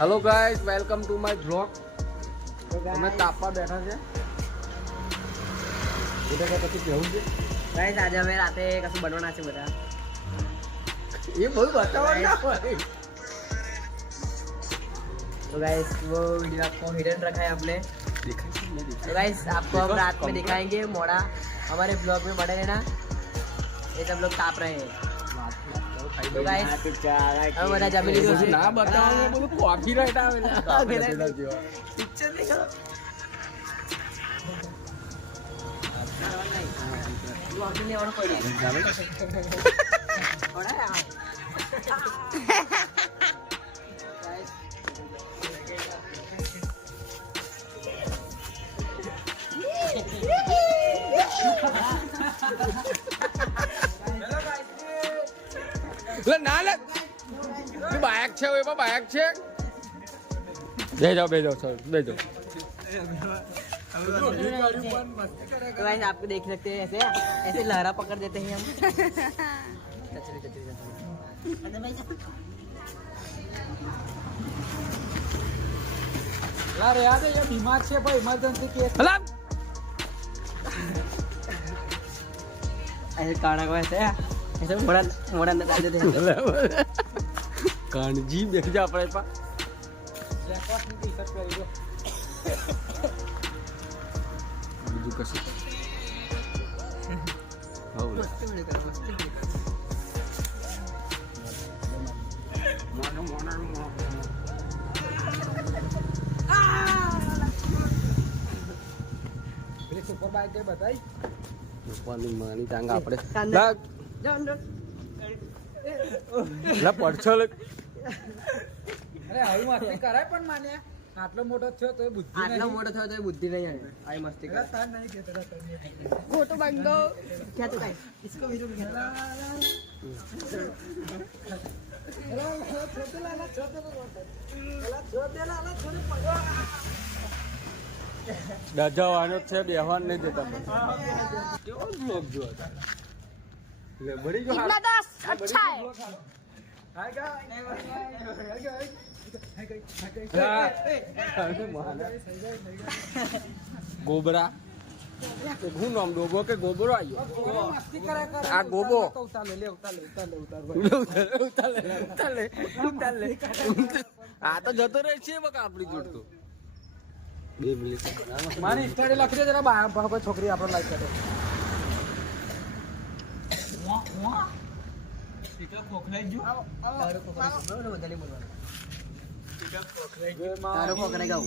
Hello guys, welcome to my blog. અમે તાપવા બેઠા છે. બધા પછી કેવું છે ગાઈસ, આજે અમે રાતે કશું બનવાના છે બધા. એ બધું બતાવવાનું ના હોય. तो गाइस वो वीडियो आपको हिडन रखा है हमने. तो गाइस आपको हम रात में दिखाएंगे मोड़ा. हमारे ब्लॉग में बने रहना. ये सब लोग ताप रहे हैं. तो गाइस हम બધા જમી લીધું છે. ના બતાવવાનું બધું કોપીરાઈટ આવે ને. પિક્ચર દેખો. તું આપને લેવાનો કોઈ ઓડા ના લે બાયક છે એમાં બાયક છે. બે જાઓ સર બે જાઓ. तो गाइस आपको देख सकते हैं ऐसे ऐसे लहरा पकड़ देते हैं हम. यार याद है ये बीमार છે ભાઈ ઇમરજન્સી કેસ હલા ऐसे काना को ऐसे मोड़ा मोड़ा डाल देते हैं. કાનજી બેઠ જા આપણે પા. રેકોર્ડ ની ટી-શર્ટ પહેરી દો. બીજું કશું હોવ પેલી સુપર બાઈક દે બતાઈ પાણી માની ટાંગ આપણે કાંદા. લા લા પડછો લે. અરે આવી મસ્તી કરાય પણ માને આટલો મોટો થયો તો એ બુદ્ધિ આટલો મોટો થયો તો એ બુદ્ધિ નહીં આવે. आई मस्ती कर. તાર નહીં કેતો फोटो बंदो क्या तो गाइस इसको वीडियो में ડજાવાનો છે બેહવાન નહીં દેતા મને. કેવો બ્લોગ જોવા તા લે બડી જો इतना तो अच्छा है. હાય ગોબરા હું નામ ડોબો કે ગોબરો આવ્યો. મસ્તી કરે કરે આ ગોબો. ઉતાર લે ઉતાર આ તો જતો રહે છે બકા આપણી જોડ તો 2 મિનિટ મારી ઇન્સ્ટાડે લખી દે જરા બા છોકરી આપણો લાઈક કરે तारो को करेगा वो.